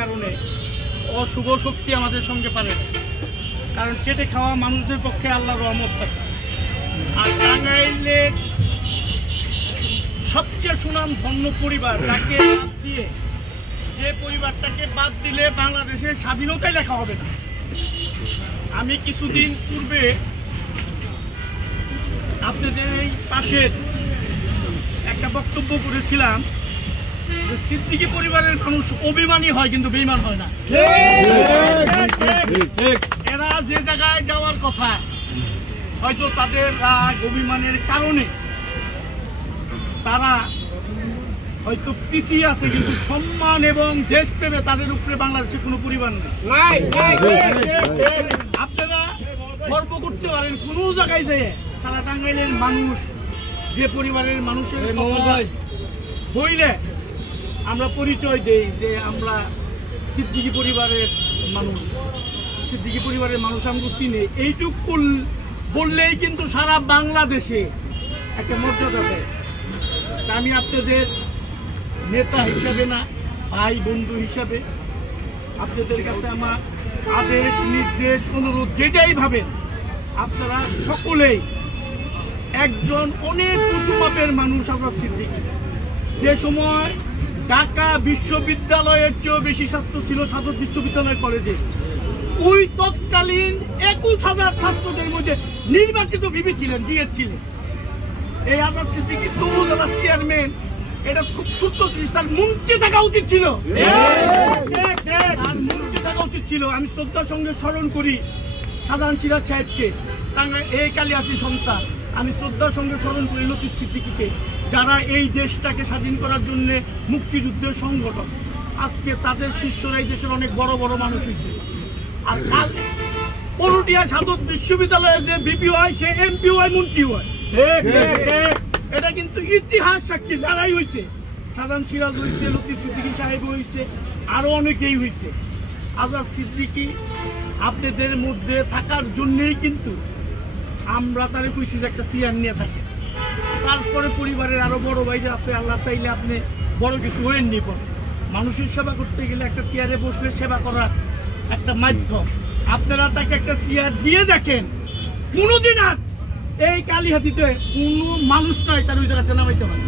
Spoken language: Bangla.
কারণে অশুভ শক্তি আমাদের সঙ্গে পারে না, কারণ কেটে খাওয়া মানুষদের পক্ষে আল্লাহর রহমত থাকে। আর টাঙ্গাইলের সবচেয়ে সুনাম ধন্য পরিবার তাকে বাদ দিয়ে, যে পরিবারটাকে বাদ দিলে বাংলাদেশের স্বাধীনতাই লেখা হবে না। আমি কিছুদিন পূর্বে আপনাদের এই পাশের একটা বক্তব্য করেছিলাম যে সিদ্দিকী পরিবারের মানুষ অভিমানী হয় কিন্তু বেঈমান হয় না। এরা যে জায়গায় যাওয়ার কথা, হয়তো তাদের রাগ অভিমানের কারণে তারা হয়তো পিছিয়ে আছে, কিন্তু সম্মান এবং দেশপ্রেমে তাদের উপরে বাংলাদেশের কোনো পরিবার নেই। আপনারা গর্ব করতে পারেন কোনো জায়গায় যেয়ে সারা টাঙ্গাইলের মানুষ যে পরিবারের মানুষের বইলে আমরা পরিচয় দেই যে আমরা সিদ্দিকী পরিবারের মানুষ, সিদ্দিকী পরিবারের মানুষ আমরা চিনি, এইটুকু বললেই কিন্তু সারা বাংলাদেশে একটা মর্যাদা দেয়। আমি আপনাদের নেতা হিসাবে না, ভাই বন্ধু হিসাবে আপনাদের কাছে আমার আদেশ নির্দেশ অনুরোধ যেটাই ভাবেন, আপনারা সকলেই একজন অনেক উঁচু মাপের মানুষ আজাদ সিদ্দিকী। যে সময় ঢাকা বিশ্ববিদ্যালয়ের চেয়েও বেশি ছাত্র ছিল সাদত বিশ্ববিদ্যালয় কলেজে, ওই তৎকালীন 21,000 ছাত্রদের মধ্যে নির্বাচিত ভিপি ছিলেন, জিএস ছিলেন। এই আজাদ সিদ্দিকী তবু জেলার চেয়ারম্যান, এটা খুব ছোট্ট জিনিস, তার মন্ত্রী থাকা উচিত ছিল, আর মন্ত্রী থাকা উচিত ছিল। আমি শ্রদ্ধার সঙ্গে স্মরণ করি সাধারণ সিরাজ সাহেবকে, এই কালিয়াতি সন্তান। আমি শ্রদ্ধার সঙ্গে স্মরণ করি লতিফ সিদ্দিকীকে, যারা এই দেশটাকে স্বাধীন করার জন্য মুক্তিযুদ্ধের সংগঠন। আজকে তাদের শিষ্যরা এই দেশের অনেক বড় বড় মানুষ হয়েছে। আর কাল পরুটিয়া সাদত বিশ্ববিদ্যালয়ে যে বিপি হয়, সে এমপি হয়, মন্ত্রী হয়। এটা কিন্তু ইতিহাস সাক্ষী, যারাই হয়েছে, সাধারণ সিরাজ হয়েছে, লতিফ সিদ্দিকী সাহেব হয়েছে, আরো অনেকেই হয়েছে। আজাদ সিদ্দিকী আপনাদের মধ্যে থাকার জন্যই কিন্তু আমরা তারে কইছি যে একটা চেয়ার নিয়ে থাকি। তারপরে পরিবারের আরো বড় ভাইরা আছে, আল্লাহ চাইলে আপনি বড় কিছু হয়েননি। পরে মানুষের সেবা করতে গেলে একটা চেয়ারে বসলে সেবা করার একটা মাধ্যম। আপনারা তাকে একটা চেয়ার দিয়ে দেখেন, কোনোদিন আর এই কালিহাতিতে কোনো মানুষ নয় তার ওই জায়গাতে নামাইতে পারে।